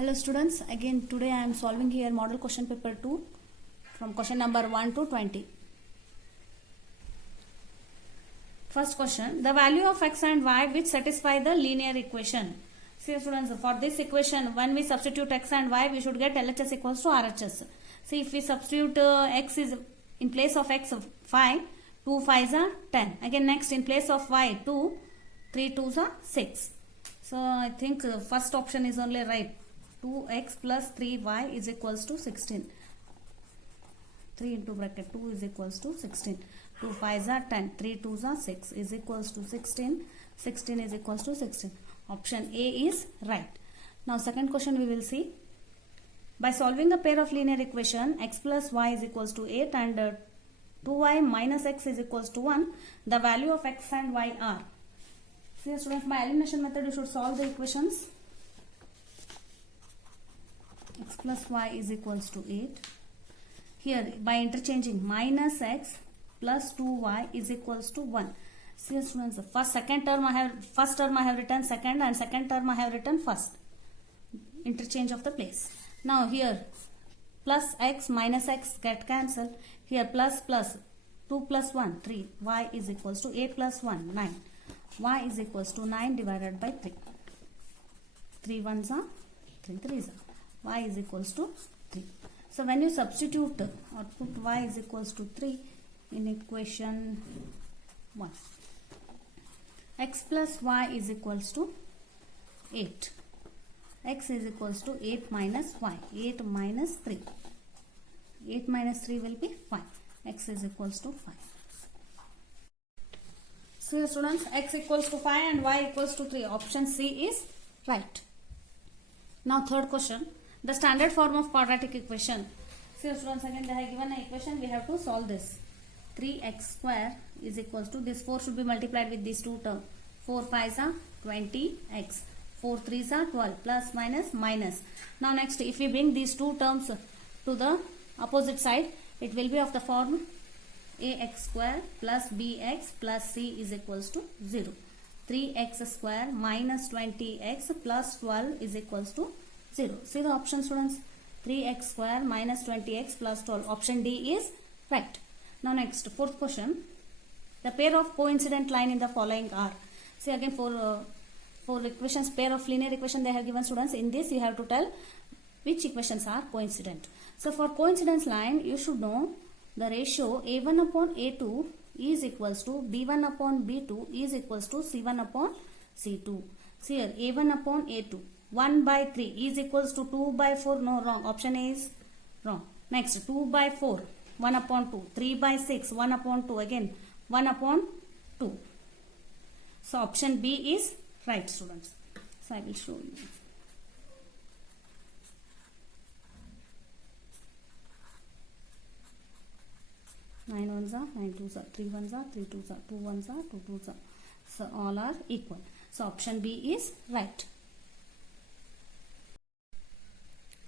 Hello students, again today I am solving here model question paper 2 from question number 1 to 20. First question, the value of x and y which satisfy the linear equation. See students, for this equation when we substitute x and y we should get LHS equals to RHS. See if we substitute x is in place of x 5, 2 5s are 10. Again next in place of y 2, 3 2s are 6. So I think first option is only right. 2x plus 3y is equals to 16. 3 into bracket 2 is equals to 16. 2 5s are 10. 3 2s are 6 is equals to 16. 16 is equals to 16. Option A is right. Now second question we will see. By solving a pair of linear equation x plus y is equals to 8 and 2y minus x is equals to 1, the value of x and y are. See students, by elimination method you should solve the equations. X plus y is equals to 8. Here by interchanging minus x plus 2y is equals to 1. See students, first term I have written second and second term I have written first. Interchange of the place. Now here plus x minus x get cancelled. Here plus 2 plus 1 3. Y is equals to 8 plus 1 9. Y is equals to 9 divided by 3. 3 1s are 3 3s are. Y is equals to 3. So when you substitute or put y is equals to 3 in equation 1, x plus y is equals to 8. X is equals to 8 minus y. 8 minus 3. 8 minus 3 will be 5. X is equals to 5. So students, x equals to 5 and y equals to 3. Option C is right. Now third question. The standard form of quadratic equation. See students, again they have given an equation, we have to solve this. 3x square is equals to, this 4 should be multiplied with these two terms. 4 5s are 20x. 4 3s are 12 plus minus minus. Now next if we bring these two terms to the opposite side, it will be of the form ax square plus bx plus c is equals to 0. 3x square minus 20x plus 12 is equals to 0. See the option students, 3x square minus 20x plus 12. Option D is right. Now next fourth question, the pair of coincident line in the following are. See again for equations, pair of linear equation they have given students. In this you have to tell which equations are coincident. So for coincidence line you should know the ratio a1 upon a2 is equals to b1 upon b2 is equals to c1 upon c2. See here a1 upon a2 1 by 3 is equals to 2 by 4. No, wrong. Option A is wrong. Next 2 by 4 1 upon 2. 3 by 6 1 upon 2. Again 1 upon 2. So option B is right students. So I will show you. Nine ones are 9 twos are 3 ones are 3 twos are 2 ones are 2 twos are. So all are equal. So option B is right.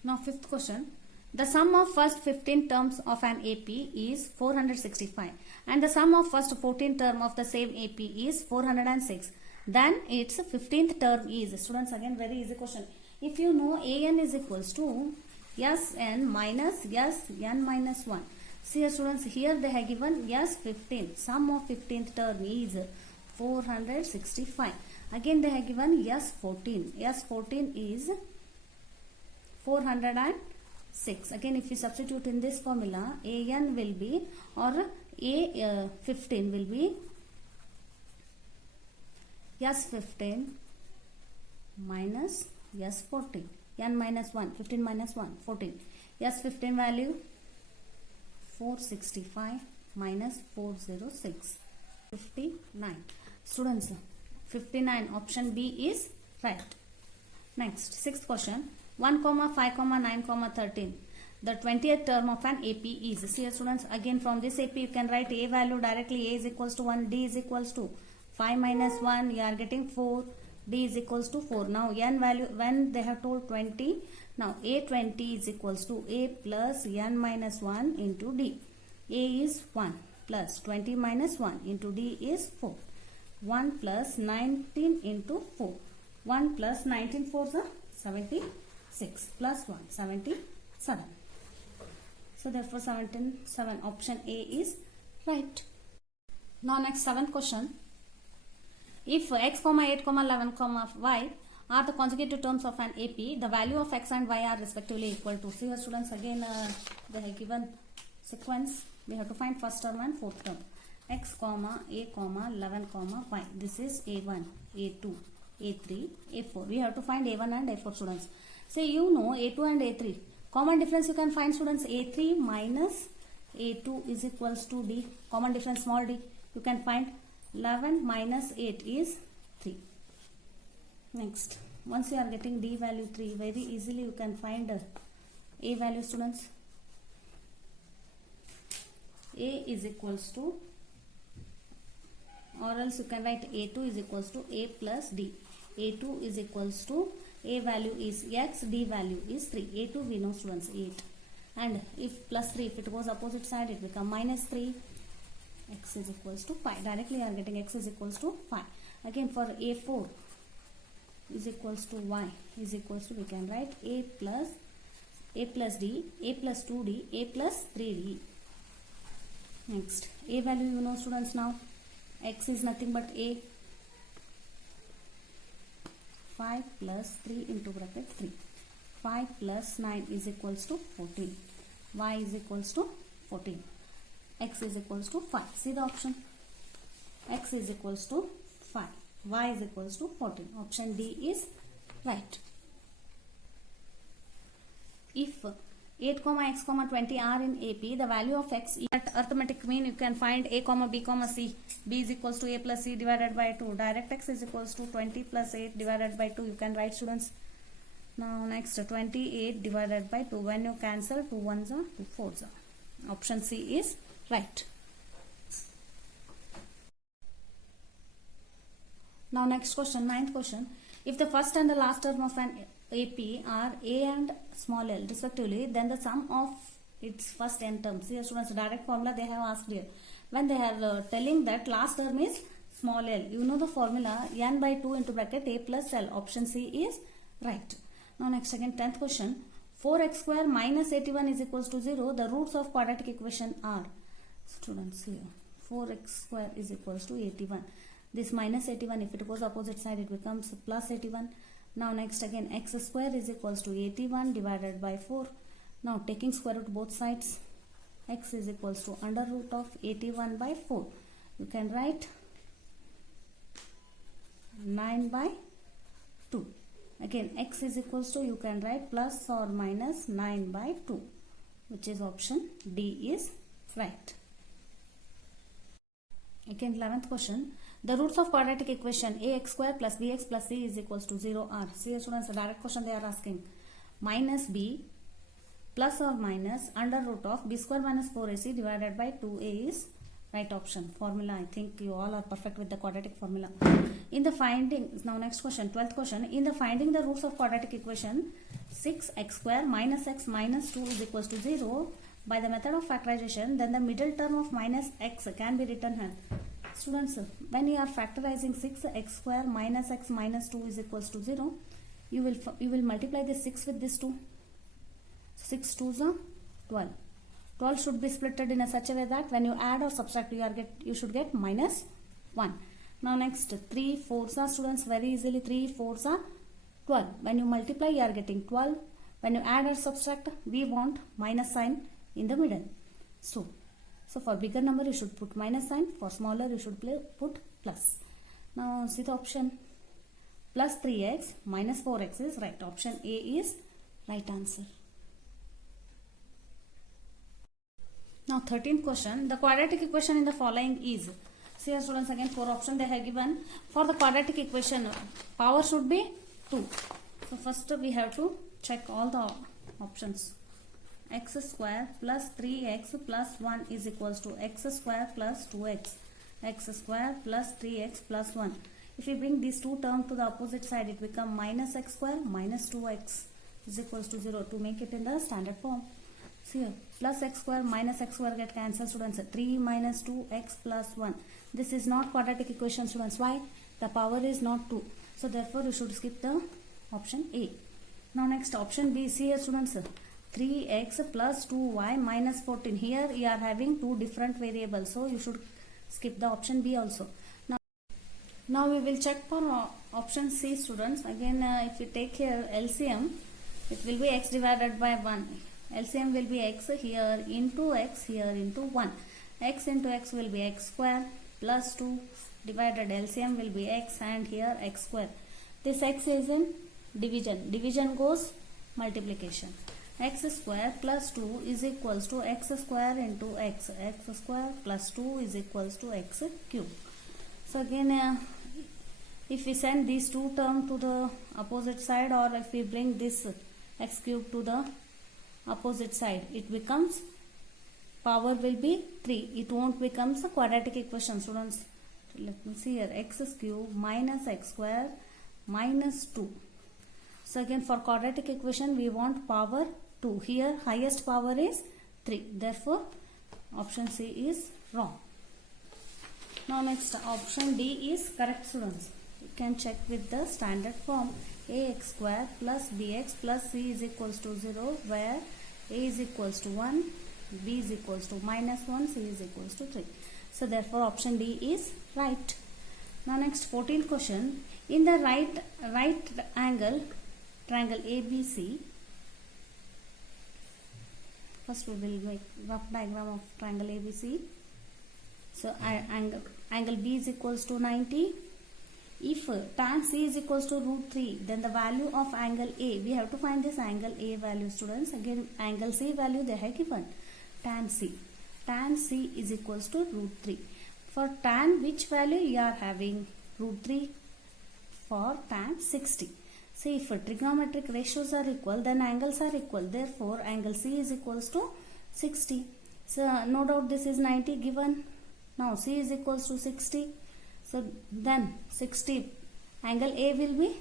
Now fifth question, the sum of first 15 terms of an AP is 465 and the sum of first 14 term of the same AP is 406. Then its 15th term is, students again very easy question. If you know AN is equals to SN minus SN minus 1. See students, here they have given S15. Sum of 15th term is 465. Again they have given S14. S14 is 406. Again if we substitute in this formula, AN will be or A15 will be S15 minus S14. N minus 1. 15 minus 1. 14. S15 value 465 minus 406. 59. Students, 59. Option B is right. Next, sixth question. 1, 5, 9, 13. The 20th term of an AP is. See students, again from this AP you can write A value directly. A is equals to 1, D is equals to 5 minus 1, you are getting 4, D is equals to 4. Now N value, when they have told 20, now A20 is equals to A plus N minus 1 into D. A is 1 plus 20 minus 1 into D is 4. 1 plus 19 into 4. 1 plus 19 4s are 70. 6 plus 1, 77. So therefore 77, option A is right. Now next 7th question. If x, 8, 11, y are the consecutive terms of an AP, the value of x and y are respectively equal to. See here students, again they have given sequence. We have to find first term and fourth term. X, a, 11, y. This is A1, A2, A3, A4. We have to find A1 and A4 students. Say you know A2 and A3. Common difference you can find students, A3 minus A2 is equals to D. Common difference small d. You can find 11 minus 8 is 3. Next, once you are getting D value 3, very easily you can find A value students. A is equals to, or else you can write A2 is equals to A plus D. A2 is equals to, A value is X, D value is 3. A2 we know students 8. And if plus 3, if it goes opposite side, it becomes minus 3. X is equals to 5. Directly you are getting X is equals to 5. Again for A4 is equals to Y is equals to, we can write A plus D, A plus 2D, A plus 3D. Next, A value you know students now. X is nothing but A. 5 plus 3 into bracket 3. 5 plus 9 is equals to 14. Y is equals to 14. X is equals to 5. See the option. X is equals to 5. Y is equals to 14. Option D is right. If 8, x, 20 are in AP, the value of x is at arithmetic mean you can find A, B, C. B is equals to A plus C divided by 2. Direct x is equals to 20 plus 8 divided by 2. You can write students. Now next 28 divided by 2. When you cancel 2 ones are 2 fours are. Option C is right. Now next question, 9th question. If the first and the last term of an AP are A and small l respectively, then the sum of its first n terms. Here students, direct formula they have asked here. When they are telling that last term is small l, you know the formula n by 2 into bracket A plus L. Option C is right. Now next again 10th question. 4x square minus 81 is equals to 0. The roots of quadratic equation are, students here, 4x square is equals to 81. This minus 81, if it goes opposite side, it becomes plus 81. Now next again x square is equals to 81 divided by 4. Now taking square root both sides, x is equals to under root of 81 by 4. You can write 9 by 2. Again x is equals to, you can write plus or minus 9 by 2, which is option D is right. Again 11th question. The roots of quadratic equation ax square plus bx plus c is equals to 0 are. See students, a direct question they are asking. Minus b plus or minus under root of b square minus 4ac divided by 2a is right option. Formula, I think you all are perfect with the quadratic formula. In the finding, now next question, 12th question. In the finding the roots of quadratic equation 6x square minus x minus 2 is equals to 0 by the method of factorization, then the middle term of minus x can be written here. Students, when you are factorizing 6x square minus x minus 2 is equals to 0, you will multiply this 6 with this 2. 6 2s are 12. 12 should be splitted in a such a way that when you add or subtract, you should get minus 1. Now next 3 4s are, students, very easily 3 4s are 12. When you multiply, you are getting 12. When you add or subtract, we want minus sign in the middle. So for bigger number you should put minus sign, for smaller you should put plus. Now see the option. Plus 3x minus 4x is right. Option A is right answer. Now 13th question. The quadratic equation in the following is. See here students, again 4 options they have given. For the quadratic equation, power should be 2. So first we have to check all the options. X square plus 3x plus 1 is equals to x square plus 2x. X square plus 3x plus 1. If we bring these two terms to the opposite side, it becomes minus x square minus 2x is equals to 0 to make it in the standard form. See here, plus x square minus x square get cancelled, students. 3 minus 2x plus 1. This is not quadratic equation, students. Why? The power is not 2. So therefore you should skip the option A. Now next option B, see here students, 3x plus 2y minus 14. Here you are having two different variables, so you should skip the option B also. Now we will check for option C students. Again if we take here LCM, it will be x divided by 1. LCM will be x here into 1. X into x will be x square plus 2 divided LCM will be x and here x square. This x is in division. Division goes multiplication. X square plus 2 is equals to x square into x. X square plus 2 is equals to x cube. So again if we send these two terms to the opposite side, or if we bring this x cube to the opposite side, it becomes power will be 3. It won't become a quadratic equation students. Let me see here, x cube minus x square minus 2. So again for quadratic equation we want power 2. Here highest power is 3. Therefore option C is wrong. Now next option D is correct students. You can check with the standard form. Ax square plus bx plus c is equals to 0, where a is equals to 1, b is equals to minus 1, c is equals to 3. So therefore option D is right. Now next 14th question. In the right angle triangle ABC, first we will make rough diagram of triangle ABC. So angle B is equals to 90. If tan C is equals to √3, then the value of angle A, we have to find this angle A value students. Again angle C value they have given, tan C. Tan C is equals to √3. For tan which value you are having? √3 for tan 60. So if trigonometric ratios are equal, then angles are equal. Therefore angle C is equals to 60. So no doubt this is 90 given. Now C is equals to 60. So then 60, angle A will be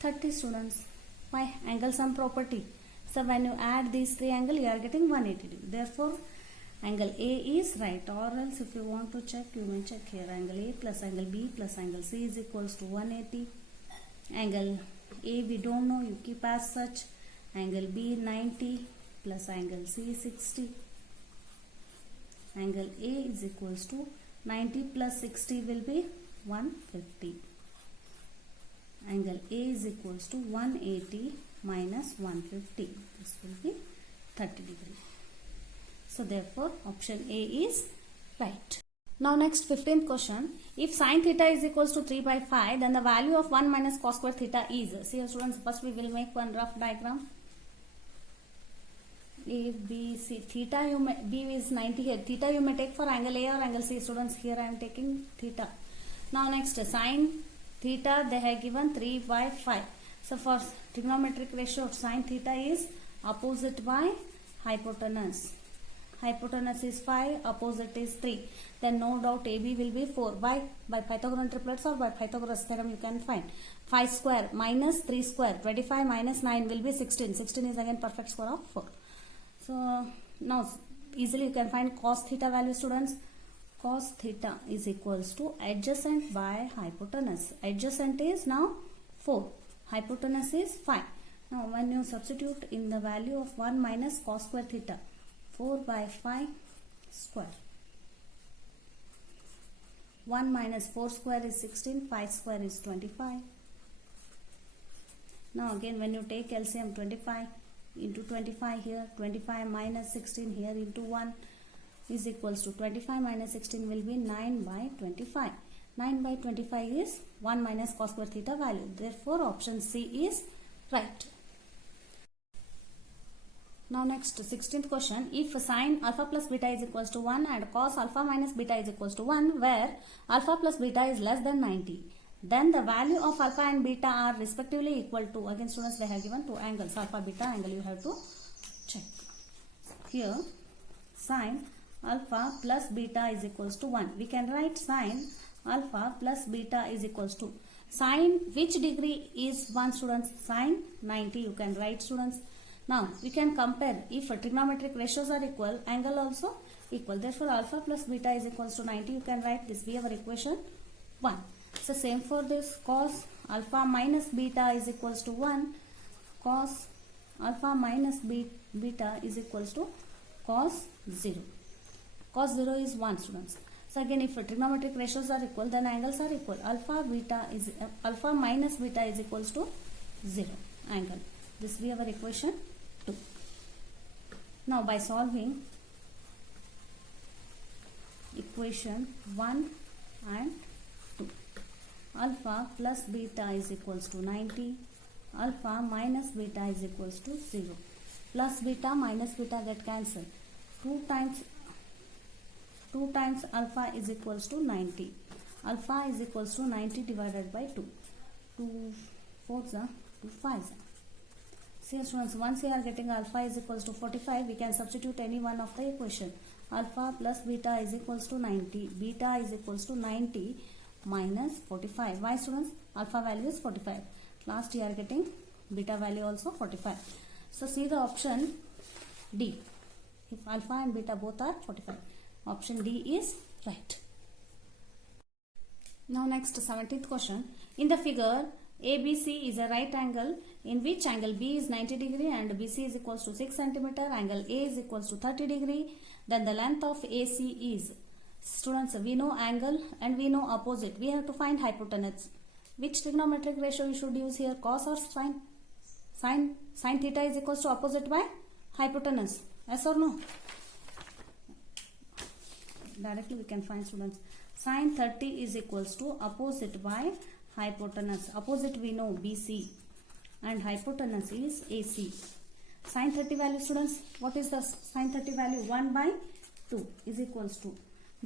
30 students. Why? Angle sum property. So when you add these three angles, you are getting 180 degree. Therefore angle A is right. Or else if you want to check, you may check here. Angle A plus angle B plus angle C is equals to 180. Angle A we don't know, you keep as such. Angle B 90 plus angle C 60. Angle A is equals to 90 plus 60 will be 150. Angle A is equals to 180 minus 150. This will be 30 degree. So therefore option A is right. Now next 15th question. If sin theta is equals to 3 by 5, then the value of 1 minus cos square theta is. See students, first we will make one rough diagram. A, B, C. Theta you may, B is 90 here. Theta you may take for angle A or angle C students. Here I am taking theta. Now next sin theta they have given 3 by 5. So for trigonometric ratio of sin theta is opposite by hypotenuse. Hypotenuse is 5, opposite is 3. Then no doubt AB will be 4. By Pythagorean triplets or by Pythagoras theorem you can find. 5 square minus 3 square. 25 minus 9 will be 16. 16 is again perfect square of 4. So now easily you can find cos theta value students. Cos theta is equals to adjacent by hypotenuse. Adjacent is now 4. Hypotenuse is 5. Now when you substitute in the value of 1 minus cos square theta, 4 by 5 square. 1 minus 4 square is 16. 5 square is 25. Now again when you take LCM, 25 into 25 here, 25 minus 16 here into 1 is equals to 25 minus 16 will be 9 by 25. 9 by 25 is 1 minus cos square theta value. Therefore option C is right. Now next 16th question. If sin alpha plus beta is equals to 1 and cos alpha minus beta is equals to 1, where alpha plus beta is less than 90, then the value of alpha and beta are respectively equal to, again students they have given two angles, alpha beta angle you have to check. Here sin alpha plus beta is equals to 1. We can write sin alpha plus beta is equals to, sin which degree is 1 students? Sin 90 you can write students. Now we can compare, if trigonometric ratios are equal, angle also equal. Therefore alpha plus beta is equals to 90. You can write this be our equation 1. So same for this, cos alpha minus beta is equals to 1. cos alpha minus beta is equals to cos 0. Cos 0 is 1, students. So again, if trigonometric ratios are equal, then angles are equal. Alpha minus beta is equals to 0 angle. This will be our equation 2. Now by solving equation 1 and 2, alpha plus beta is equals to 90, alpha minus beta is equals to 0. Plus beta minus beta get cancelled. 2 times alpha is equals to 90. Alpha is equals to 90 divided by 2. 2 4s are 2 5s. See students, once we are getting alpha is equals to 45, we can substitute any one of the equation. Alpha plus beta is equals to 90. Beta is equals to 90 minus 45. Why students? Alpha value is 45. Last you are getting beta value also 45. So see the option D. If alpha and beta both are 45. Option D is right. Now next 17th question. In the figure, ABC is a right angle in which angle B is 90 degree and BC is equals to 6 centimeter. Angle A is equals to 30 degree. Then the length of AC is. Students, we know angle and we know opposite. We have to find hypotenuse. Which trigonometric ratio we should use here? Cos or sine? Sine theta is equals to opposite by hypotenuse. Yes or no? Directly we can find, students. Sine 30 is equals to opposite by hypotenuse. Opposite we know BC and hypotenuse is AC. Sine 30 value, students, what is the sine 30 value? 1 by 2 is equals to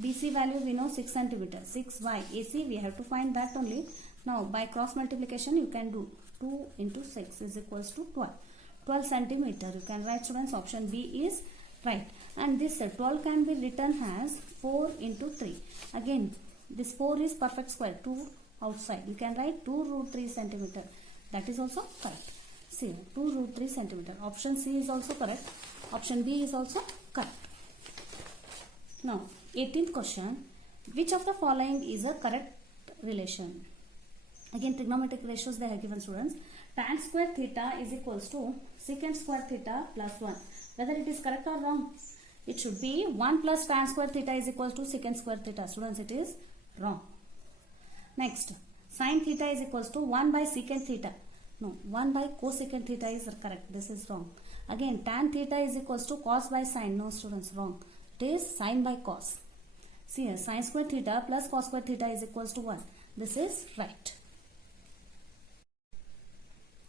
BC value we know 6 centimeter. 6 by AC we have to find that only. Now by cross multiplication you can do 2 into 6 is equals to 12. 12 centimeter you can write, students. Option B is right. And this 12 can be written as 4 into 3. Again this 4 is perfect square. 2 outside. You can write 2 root 3 centimeter. That is also correct. See, 2 root 3 centimeter. Option C is also correct. Option B is also correct. Now 18th question. Which of the following is a correct relation? Again trigonometric ratios they have given, students. Tan square theta is equals to secant square theta plus 1. Whether it is correct or wrong? It should be 1 plus tan square theta is equals to secant square theta. Students, it is wrong. Next, sin theta is equals to 1 by secant theta. No, 1 by cosecant theta is correct. This is wrong. Again, tan theta is equals to cos by sin. No, students, wrong. It is sin by cos. See here, sin square theta plus cos square theta is equals to 1. This is right.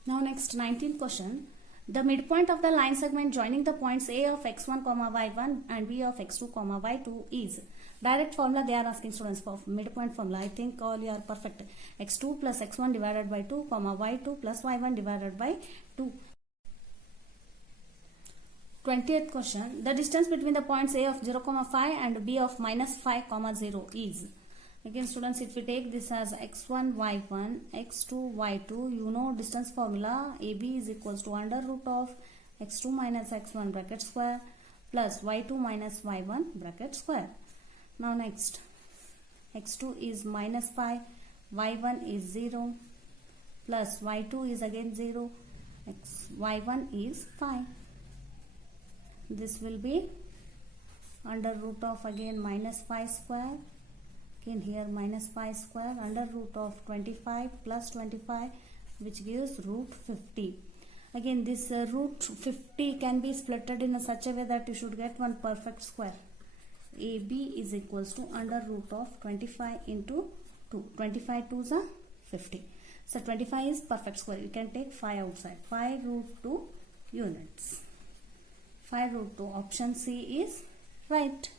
Now next 19th question. The midpoint of the line segment joining the points A of x1, y1 and B of x2, y2 is. Direct formula they are asking, students, for midpoint formula. I think all you are perfect. x2 plus x1 divided by 2, y2 plus y1 divided by 2. 20th question. The distance between the points A of 0, 5 and B of minus 5, 0 is. Again, students, if we take this as x1, y1, x2, y2, you know distance formula. AB is equals to under root of x2 minus x1 bracket square plus y2 minus y1 bracket square. Now next, x2 is minus 5, y1 is 0 plus y2 is again 0, y1 is 5. This will be under root of again minus 5 square. Again here minus 5 square under root of 25 plus 25, which gives root 50. Again this root 50 can be splitted in such a way that you should get one perfect square. AB is equals to under root of 25 into 2. 25 2s are 50. So 25 is perfect square. You can take 5 outside. 5 root 2 units. 5 root 2. Option C is right.